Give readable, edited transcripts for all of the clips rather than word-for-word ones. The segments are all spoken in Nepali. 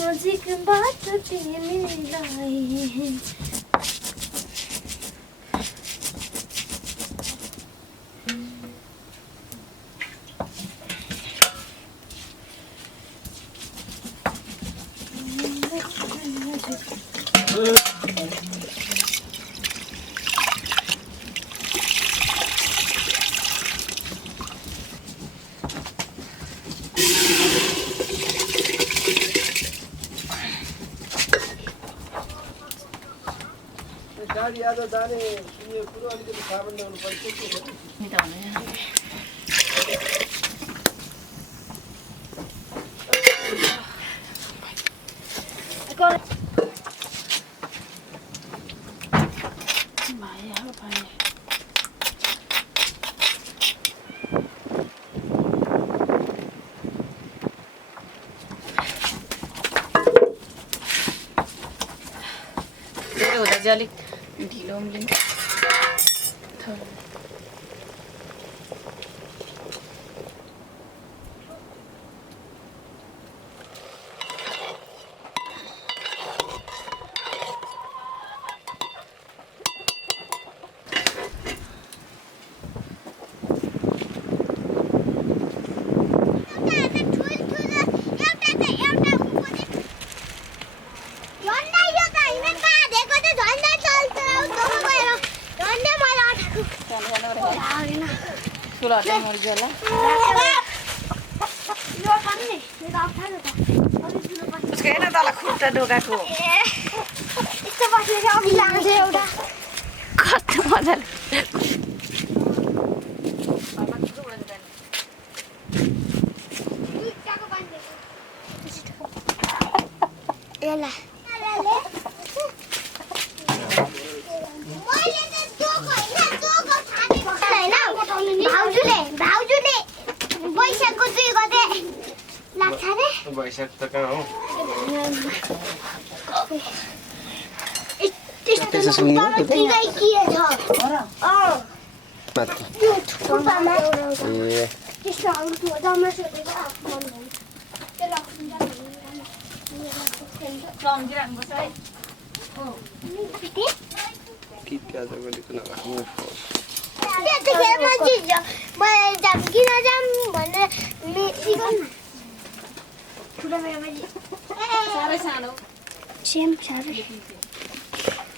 नजिकबाट तिमीलाई गाडी आज जाने यो कुरो अलिकति साबन ल्याउनु पर्छ के हो नि त अलिक ढिलो उम्लिन्छ उसको हेर्न तल खुट्टा ढोकाको कस्तो मजाले बैशाख त कहाँ हो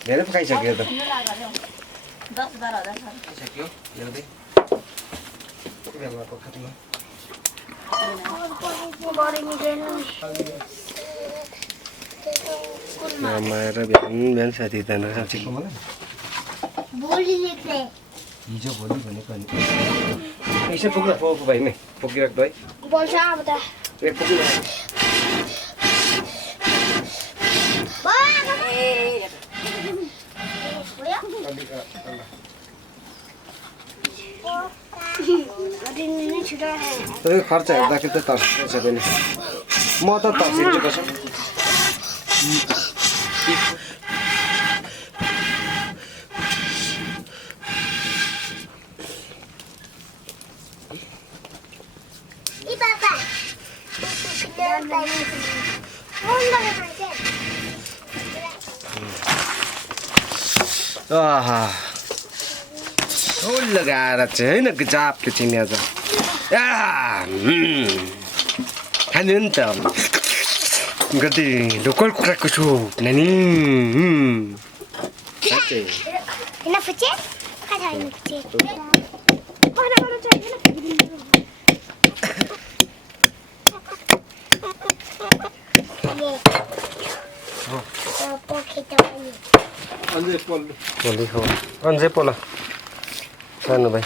धेरै पकाइसक्यो त 10-12 हजार सक्यो ल्याउँदै बेलुकाको खाना आएर बिहान साथी जानु साँच्चीको मलाई हिजो भोलि भनेको नि यसो पुग्न पोको भाइ नै पुगिराख्दो है बोल्छ अब त ए पुग्नु खर्च हेर्दाखेरि त तर्सिन्छ पनि म त तर्सिन्छु कसम लगाएर चाहिँ होइन जापले चाहिँ आज खानु नि त कति लोकल कुखुराको सुप नानी अन्जै पोला सानो भाइ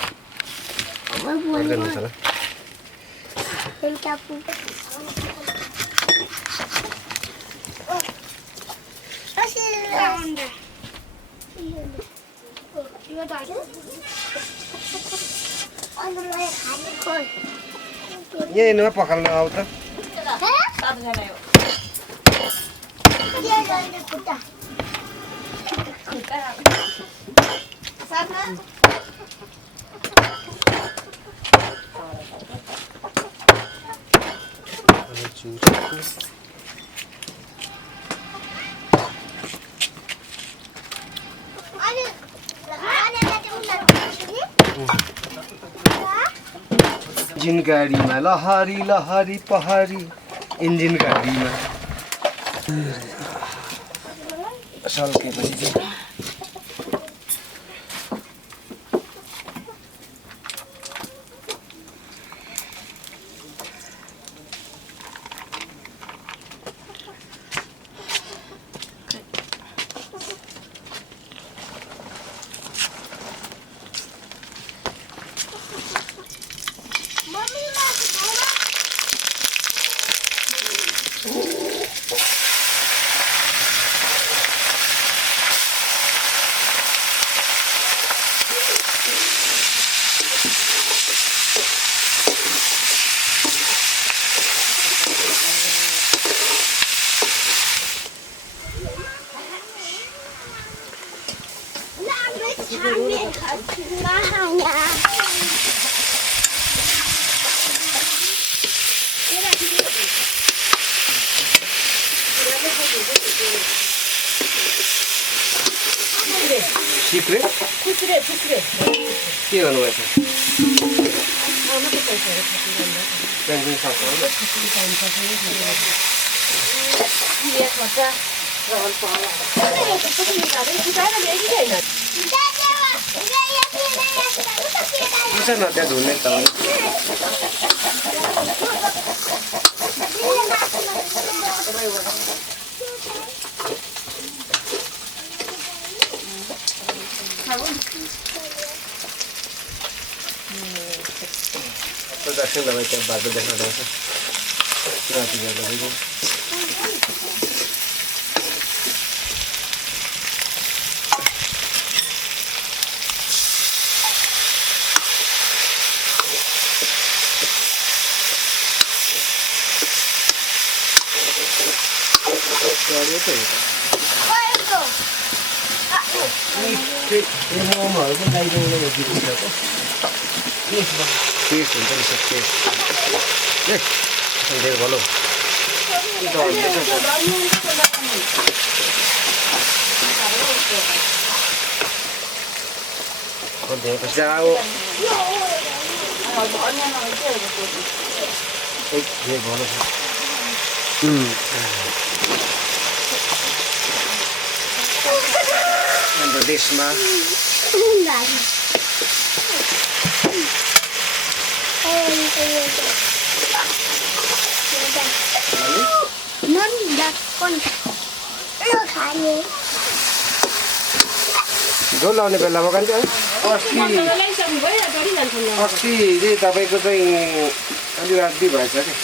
यही नुवा पखाल्न आऊ त इन्जिन गाडीमा लहरी लहरी पहाडी इन्जिन गाडीमा सल्केपछि चाहिँ Secret? Secret. के गर्नुभएछ? पेन्टिङ सक्छ न त्यहाँ धुने त दर्शन लगाए क्या बात देखना था रात ही लगेगा ये मोमोहरु पनि गाईको बिक्री छ टेस्ट हुन्छ नि सब टेस्ट ए धेरै भलो त्यसपछि आऊ धेरै भलो हाम्रो देशमा झोल लाउने बेलामा कान्छ अस्ति चाहिँ तपाईँको चाहिँ अलि राति भएछ कि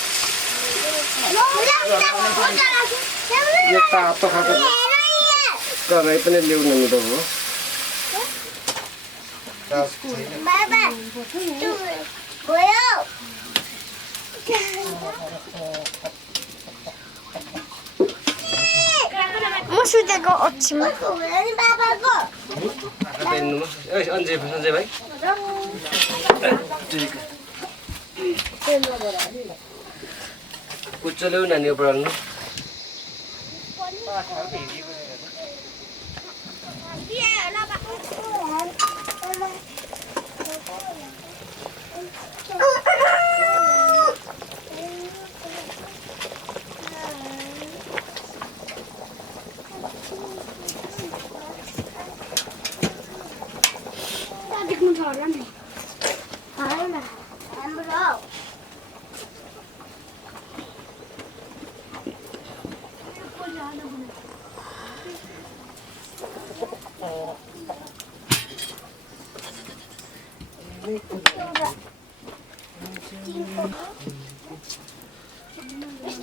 यो तातो खाएको तरै पनि ल्याउनु नि त म सुतेको ओछ्यामा सञ्जय भाइ कुच्चो ल्याउ नानी पढाल्नु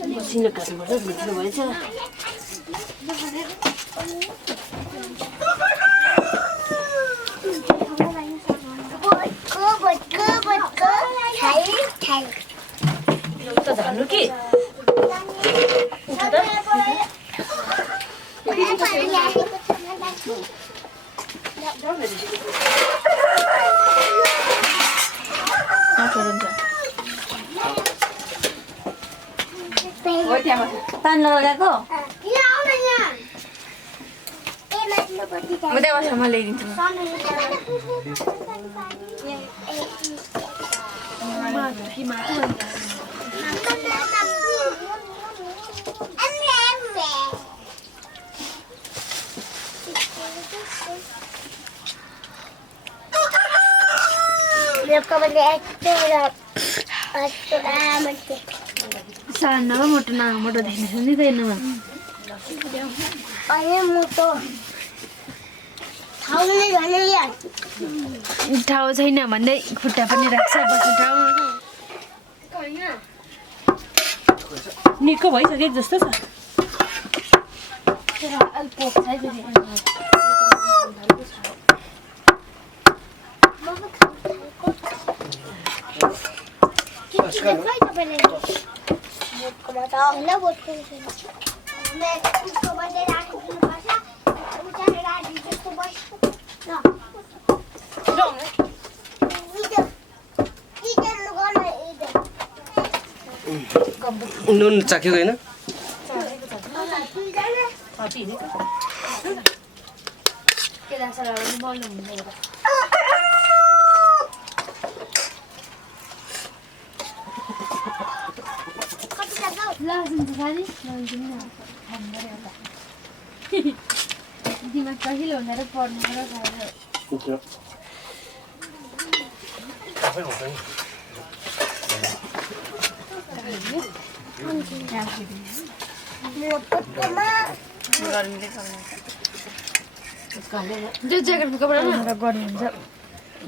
मसिनो काट्नुपर्छ मिठो भएछ झाल्नु कि पानी लगाएको म देवासम्म ल्याइदिन्छु सानो मोटो न मोटो देख्दैछ नि त हेर्नुमा ठाउँ छैन भन्दै खुट्टा पनि राख्छ बस्ने ठाउँ निको भइसकेको जस्तो छ नुन चाख्यो हैन दिमाग कहिले हुँदा पढ्नु ज्याकेट कपडा गर्नु हुन्छ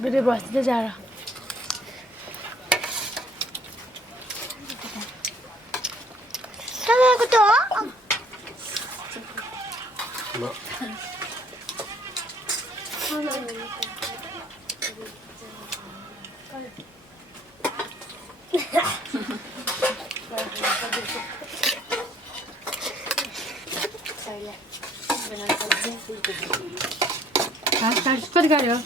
बेरै बस्दै जाएर कति गर्यो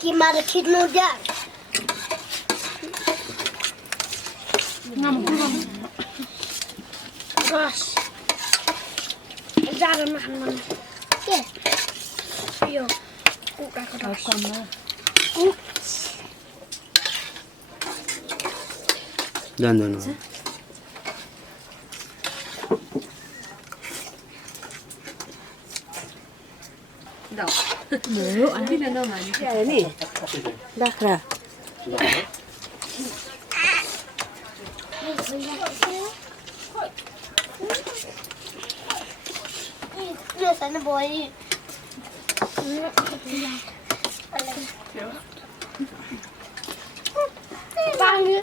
Gimana khidnu dia? Gosh. Jangan makan. Oke. Yo. Buka keras. जान्दैन बाख्रा Biasanya boy. Panggil.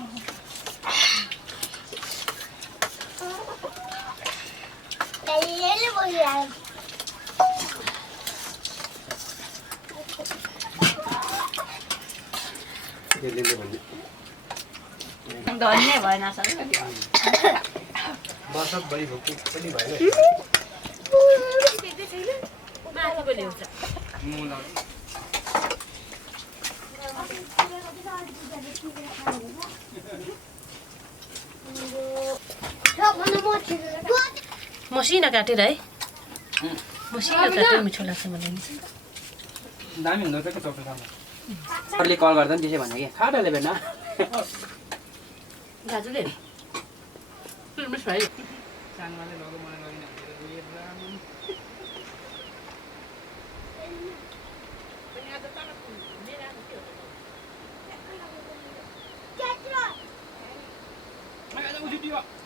Kayaknya boy ya. धन्य भएन सर बसक बढी भोक पनि भएन माछाको ल्याउँछ मसिनो काटेर है मसिनो काटेर मिठो लाग्छ मलाई दामी हुँदो रहेछ चक्लेट खानु अरूले कल गर्दा नि त्यसै भन्यो कि खाटाले बेन दाजुले मिस भाइ सानोले लगो मलाई गरिन भने